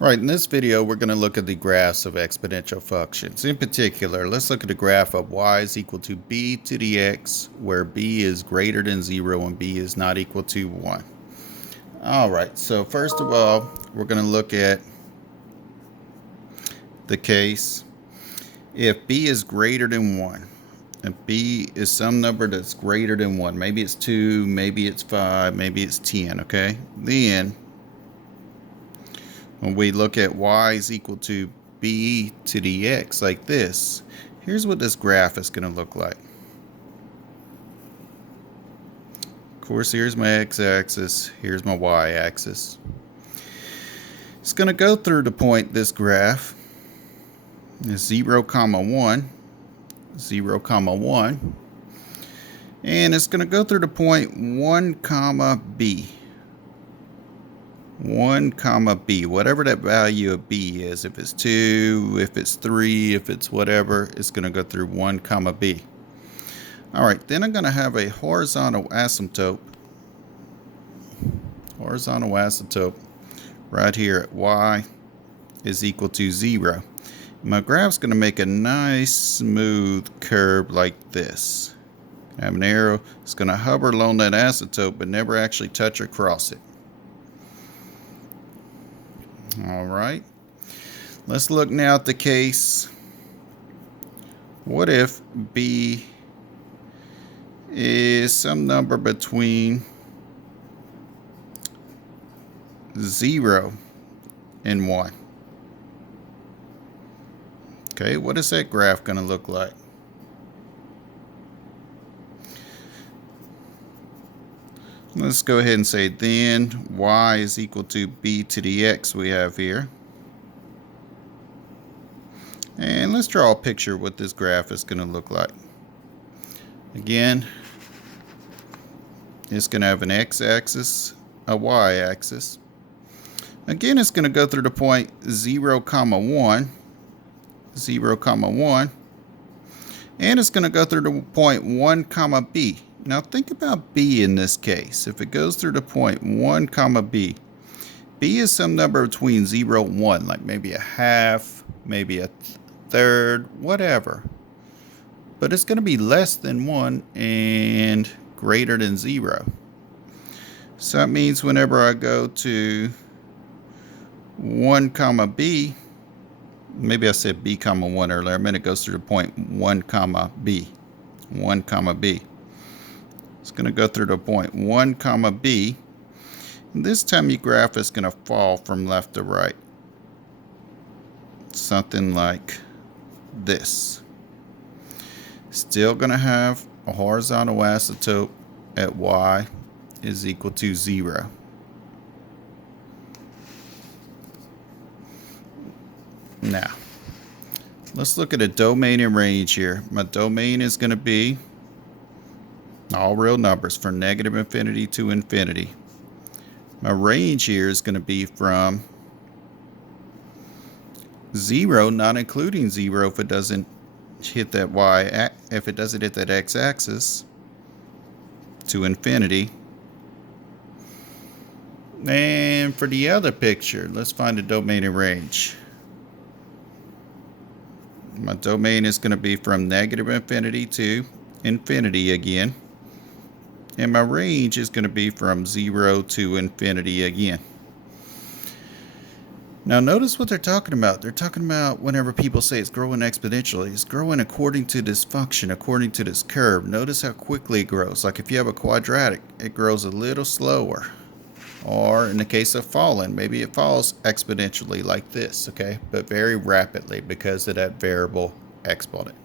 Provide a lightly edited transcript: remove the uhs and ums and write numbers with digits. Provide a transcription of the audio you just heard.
Right, in this video, we're going to look at the graphs of exponential functions. In particular, let's look at the graph of y is equal to b to the x, where b is greater than 0 and b is not equal to 1. All right, so first of all, we're going to look at the case if b is greater than 1. If b is some number that's greater than 1, maybe it's 2, maybe it's 5, maybe it's 10, okay? Then when we look at y is equal to b to the x like this, here's what this graph is going to look like. Of course, here's my x-axis, here's my y-axis. It's going to go through the point, this graph is 0, 1, 0, 1, and it's going to go through the point 1, b. 1, b, whatever that value of b is. If it's 2, if it's 3, if it's whatever, it's going to go through 1, b. All right, then I'm going to have a horizontal asymptote right here at y is equal to 0. My graph's going to make a nice smooth curve like this. I have an arrow. It's going to hover along that asymptote but never actually touch or cross it. All right, let's look now at the case. What if b is some number between 0 and 1? Okay, what is that graph going to look like? Let's go ahead and say then y is equal to b to the x we have here. And let's draw a picture of what this graph is going to look like. Again, it's going to have an x-axis, a y-axis. Again, it's going to go through the point 0, 1, 0, 1, and it's going to go through the point 1, b. Now think about b in this case. If it goes through the point 1, b, b is some number between 0 and 1, like maybe a half, maybe a third, whatever. But it's going to be less than 1 and greater than 0. So that means whenever I go to 1, b, maybe I said b, 1 earlier. I meant it goes through the point 1, b. 1, b. It's going to go through the point 1, b. And this time your graph is going to fall from left to right. Something like this. Still going to have a horizontal asymptote at y is equal to 0. Now, let's look at a domain and range here. My domain is going to be all real numbers from negative infinity to infinity. My range here is going to be from 0, not including 0 if it doesn't hit that if it doesn't hit that x-axis, to infinity. And for the other picture, let's find the domain and range. My domain is going to be from negative infinity to infinity again. And my range is going to be from 0 to infinity again. Now notice what they're talking about. They're talking about whenever people say it's growing exponentially, it's growing according to this function, according to this curve. Notice how quickly it grows. Like if you have a quadratic, it grows a little slower. Or in the case of falling, maybe it falls exponentially like this, okay? But very rapidly because of that variable exponent.